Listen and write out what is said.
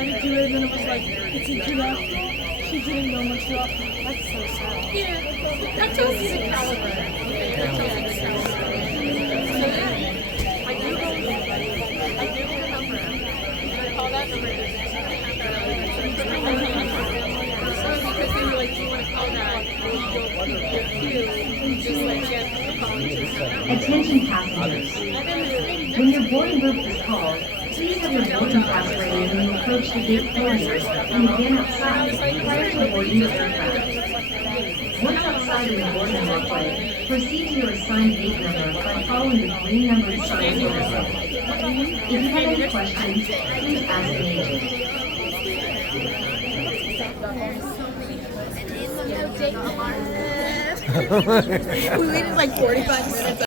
tried to do it, and then it was like, it's incorrect. She didn't know much about it. That's so sad. Yeah, that tells you the caliber. That tells you the caliber. So yeah, I googled the number. I call that number. Because they were like, do you want to call that? And you go just like get calling to Attention passengers. When your boarding group is called, please have your boarding pass ready when you approach the gate closures and begin outside prior to boarding your aircraft. Once outside in the boarding walkway, proceed to your assigned gate number by following the green numbered signs on the door. If you have any questions, please ask an agent. We waited like 45 minutes.